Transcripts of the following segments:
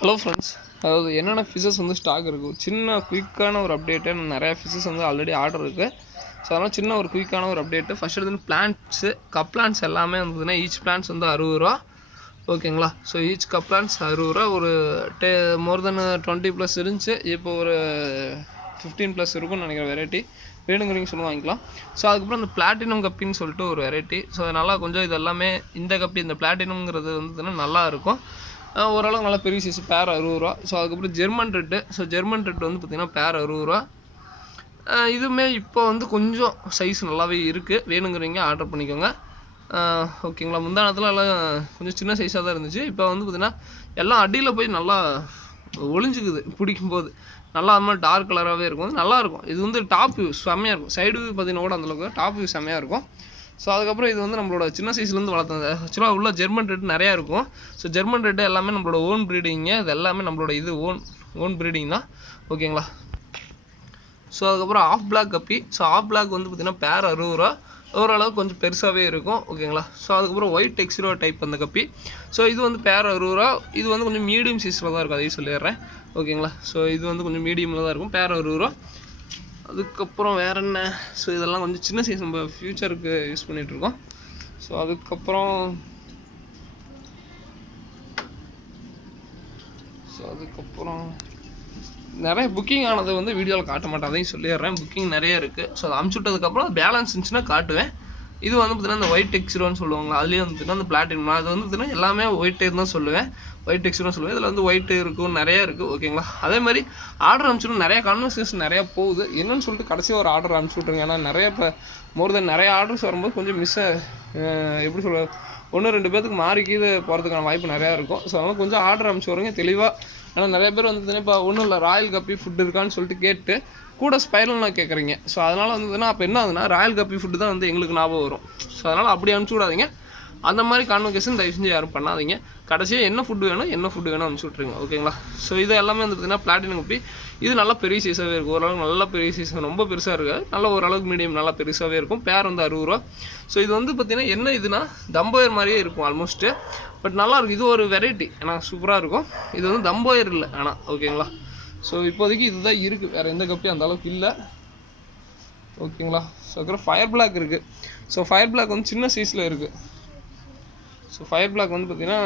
Hello friends, அதாவது என்னென்ன fishes வந்து ஸ்டாக் இருக்குது, சின்ன குயிக்கான ஒரு அப்டேட்டு. நிறையா ஃபிஷஸ் வந்து ஆல்ரெடி ஆர்டர் இருக்குது. ஸோ அதனால் சின்ன ஒரு குயிக்கான ஒரு அப்டேட்டு. ஃபஸ்ட் எடுத்து பிளான்ட்ஸு, கப் பிளான்ட்ஸ் எல்லாமே வந்ததுன்னா ஈச் பிளான்ட்ஸ் வந்து 60 ரூபா. ஓகேங்களா? ஸோ ஈச் கப் பிளான்ட்ஸ் 60 ரூபா. ஒரு மோர் தென் 20+ இருந்துச்சு. இப்போ ஒரு 15+ இருக்கும்னு நினைக்கிறேன். வெரைட்டி வேணுங்கிறீங்க சொல்லி வாங்கிக்கலாம். ஸோ அதுக்கப்புறம் இந்த பிளாட்டினம் கப்பின்னு சொல்லிட்டு ஒரு வெரைட்டி. ஸோ அதனால் கொஞ்சம் இது எல்லாமே இந்த கப்பி, இந்த பிளாட்டினம்ங்கிறது வந்துன்னா நல்லாயிருக்கும். ஓரளவுக்கு நல்லா பெரிய சைஸ். பேர் 60 ரூபா. ஸோ அதுக்கப்புறம் German red. So German red வந்து பார்த்திங்கன்னா பேர் 60 ரூபா. இதுவுமே இப்போ வந்து கொஞ்சம் சைஸ் நல்லாவே இருக்குது. வேணுங்கிறீங்க ஆர்டர் பண்ணிக்கோங்க. ஓகேங்களா? முந்தானத்தில் எல்லாம் கொஞ்சம் சின்ன சைஸாக தான் இருந்துச்சு. இப்போ வந்து பார்த்திங்கன்னா எல்லாம் அடியில் போய் நல்லா ஒளிஞ்சிக்குது பிடிக்கும்போது. நல்லா அது மாதிரி டார்க் கலராகவே இருக்கும். நல்லாயிருக்கும். இது வந்து டாப் வியூ செம்மையாக இருக்கும். சைடு வியூ பார்த்திங்கன்னா கூட அந்தளவுக்கு டாப் வியூ செம்மையாக இருக்கும். ஸோ அதுக்கப்புறம் இது வந்து நம்மளோட சின்ன சைஸ்லேருந்து வளர்த்தது. ஆக்சுவலாக உள்ள ஜெர்மன் ரெட் நிறையா இருக்கும். ஸோ ஜெர்மன் ரெட்டு எல்லாமே நம்மளோட ஓன் ப்ரீடிங்கு. அது எல்லாமே நம்மளோட இது ஓன் ப்ரீடிங் தான். ஓகேங்களா? ஸோ அதுக்கப்புறம் ஆஃப் பிளாக் கப்பி. ஸோ ஆஃப் பிளாக் வந்து பார்த்திங்கன்னா பேர் 60 ரூபா. ஓரளவுக்கு கொஞ்சம் பெருசாகவே இருக்கும். ஓகேங்களா? ஸோ அதுக்கப்புறம் ஒயிட் எக்ஸ்ரோ டைப் அந்த கப்பி. ஸோ இது வந்து பேர் 60 ரூபா. இது வந்து கொஞ்சம் மீடியம் சைஸில் தான் இருக்கும், அதையும் சொல்லிடுறேன். ஓகேங்களா? ஸோ இது வந்து கொஞ்சம் மீடியமில் தான் இருக்கும். பேர் 60 ரூபா. அதுக்கப்புறம் வேறு என்ன? ஸோ இதெல்லாம் கொஞ்சம் சின்ன சைஸ், நம்ம ஃப்யூச்சருக்கு யூஸ் பண்ணிகிட்ருக்கோம். ஸோ அதுக்கப்புறம் நிறைய புக்கிங் ஆனது வந்து வீடியோவில் காட்ட மாட்டேன், அதையும் சொல்லிடுறேன். புக்கிங் நிறைய இருக்குது. ஸோ அதை அமுச்சு விட்டதுக்கப்புறம் பேலன்ஸ் இருந்துச்சுன்னா காட்டுவேன். இது வந்து பார்த்திங்கன்னா இந்த ஒயிட் எக்ஸ்ரோன்னு சொல்லுவாங்க. அதுலேயும் வந்து பார்த்திங்கன்னா இந்த பிளாட்டினம். அது வந்து பார்த்திங்கன்னா எல்லாமே ஒயிட் டேர் தான் சொல்லுவேன். ஒயிட் எக்ஸ்ரோன்னு சொல்லுவேன். இதில் வந்து ஒயிட் இருக்கும், நிறையா இருக்குது. ஓகேங்களா? அதே மாதிரி ஆர்டர் அனுப்பிச்சுட்டு நிறையா கான்வர்சேஷன் நிறையா போகுது. என்னன்னு சொல்லிட்டு கடைசியாக ஒரு ஆர்டர் அனுப்பிச்சி விட்ருங்க. ஏன்னா நிறைய இப்போ மோர் தென் நிறைய ஆர்டர்ஸ் வரும்போது கொஞ்சம் எப்படி சொல்ல, 1-2 பேர்த்துக்கு மாறிக்கிது போகிறதுக்கான வாய்ப்பு நிறையா இருக்கும். ஸோ அதனால் கொஞ்சம் ஆர்டர் அனுப்பிச்சி வருங்க தெளிவாக. ஏன்னா நிறைய பேர் வந்து இப்போ ஒன்றும் இல்லை, ராயல் கப்பி ஃபுட் இருக்கான்னு சொல்லிட்டு கேட்டு கூட ஸ்பைரல்னால் கேட்குறீங்க. ஸோ அதனால் வந்துதுன்னா அப்போ என்ன ஆகுதுன்னா ராயல் கப்பி ஃபுட்டு தான் வந்து எங்களுக்கு ஞாபகம் வரும். ஸோ அதனால் அப்படி அனுப்பிச்சி விடாதீங்க. அந்த மாதிரி கான்வெகேஷன் தயவு செஞ்சு யாரும் பண்ணாதீங்க. கடைசியாக என்ன ஃபுட்டு வேணும் அனுப்பிச்சி விட்ருங்க. ஓகேங்களா? ஸோ இது எல்லாமே வந்து பார்த்திங்கன்னா பிளாட்டினம் கப்பி. இது நல்லா பெரிய சைஸாகவே இருக்கும். ஓரளவுக்கு நல்லா பெரிய சைஸ், ரொம்ப பெருசாக இருக்காது. நல்லா ஓரளவுக்கு மீடியம் நல்லா பெருசாகவே இருக்கும். பேர் வந்து 60 ரூபா. ஸோ இது வந்து பார்த்திங்கன்னா என்ன இதுனா தம்போயர் மாதிரியே இருக்கும் ஆல்மோஸ்ட்டு. பட் நல்லாயிருக்கும். இது ஒரு வெரைட்டி. ஏன்னா சூப்பராக இருக்கும். இது வந்து தம்போயர் இல்லை ஆனால். ஓகேங்களா? ஸோ இப்போதைக்கு இதுதான் இருக்குது. வேறு எந்த கப்பியும் அந்த அளவுக்கு இல்லை. ஓகேங்களா? ஸோ அப்புறம் ஃபயர் பிளாக் இருக்குது. ஸோ ஃபயர் பிளாக் வந்து சின்ன சைஸில் இருக்குது. ஸோ ஃபயர் பிளாக் வந்து பார்த்திங்கன்னா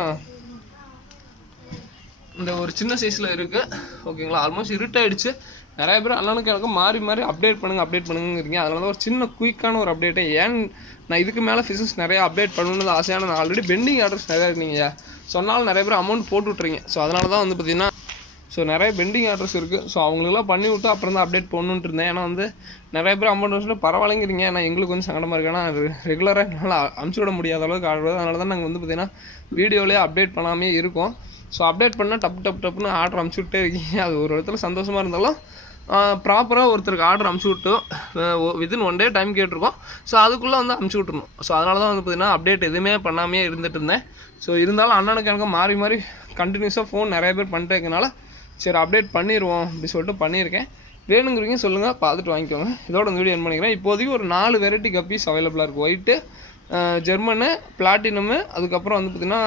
இந்த ஒரு சின்ன சைஸில் இருக்குது. ஓகேங்களா? ஆல்மோஸ்ட் இருட்டாயிடுச்சு. நிறைய பேர் அண்ணனுக்கு எனக்கு மாறி அப்டேட் பண்ணுங்கிறீங்க. அதனால தான் ஒரு சின்ன குயிக்கான ஒரு அப்டேட்டு. ஏன் நான் இதுக்கு மேலே ஃபிஷஸ் நிறையா அப்டேட் பண்ணணுன்னு ஆசையான, நான் ஆல்ரெடி பெண்டிங் ஆர்டர்ஸ் நிறையா இருக்குங்க. சொன்னாலும் நிறைய பேர் அமௌண்ட் போட்டு விட்றீங்க. ஸோ அதனால தான் வந்து பார்த்திங்கன்னா நிறைய பெண்டிங் ஆர்டர்ஸ் இருக்குது. ஸோ அவங்களுக்குலாம் பண்ணி விட்டு அப்புறம் தான் அப்டேட் பண்ணணுன்ட்டு இருந்தேன். ஏன்னா வந்து நிறைய பேர் அமௌண்ட் வச்சுட்டு பரவாயில்லைங்கிறீங்க. ஏன்னா எங்களுக்கு கொஞ்சம் சங்கடமாக இருக்குது. ஆனால் ரெகுலராக என்னால் அமுச்சு விட முடியாத அளவுக்கு ஆர்டர். அதனால தான் நாங்கள் வந்து பார்த்திங்கன்னா வீடியோலேயே அப்டேட் பண்ணாமே இருக்கோம். ஸோ அப்டேட் பண்ணால் டப்புன்னு ஆர்டர் அமுச்சு விட்டே இருக்கீங்க. அது ஒரு இடத்துல சந்தோஷமாக இருந்தாலும் ப்ராப்பராக ஒருத்தருக்கு ஆர்டர் அமுச்சு விட்டு வித்தின் 1 டே டைம் கேட்டிருக்கோம். ஸோ அதுக்குள்ளே வந்து அமுச்சு விட்ருணும். ஸோ அதனால தான் வந்து பார்த்திங்கன்னா அப்டேட் எதுவுமே பண்ணாமே இருந்துகிட்டு இருந்தேன். ஸோ இருந்தாலும் அண்ணனுக்கு எனக்கு மாறி கண்டினியூஸாக ஃபோன் நிறைய பேர் பண்ணிட்டே இருக்கனால சரி அப்டேட் பண்ணிடுவோம் அப்படி சொல்லிட்டு பண்ணியிருக்கேன். வேணுங்கிறீங்க சொல்லுங்கள், பார்த்துட்டு வாங்கிக்கோங்க. இதோட இந்த வீடியோ என் பண்ணிக்கிறேன். இப்போதைக்கு ஒரு 4 வெரைட்டி கப்பீஸ் அவைலபிளாக இருக்குது. ஒயிட்டு, ஜெர்மனு, பிளாட்டினமு, அதுக்கப்புறம் வந்து பார்த்திங்கன்னா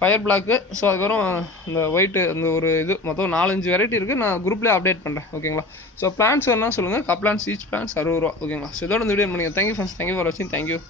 ஃபயர் பிளாக்கு. ஸோ அதுக்கப்புறம் இந்த ஒயிட்டு, அந்த ஒரு இது மொத்தம் 4-5 வெரைட்டி இருக்குது. நான் குரூப்லேயே அப்டேட் பண்ணுறேன். ஓகேங்களா? ஸோ பிளான்ஸ் வேணால் சொல்லுங்கள். கப் பிளான்ஸ் ஈச் பிளான்ஸ் 60 ரூபா. ஓகேங்களா? ஸோ இதோட இந்த வீடியோ என் பண்ணிக்கிறேன். Thank you friends. தேங்க்யூ ஃபார் வாட்சிங். தேங்க்யூ.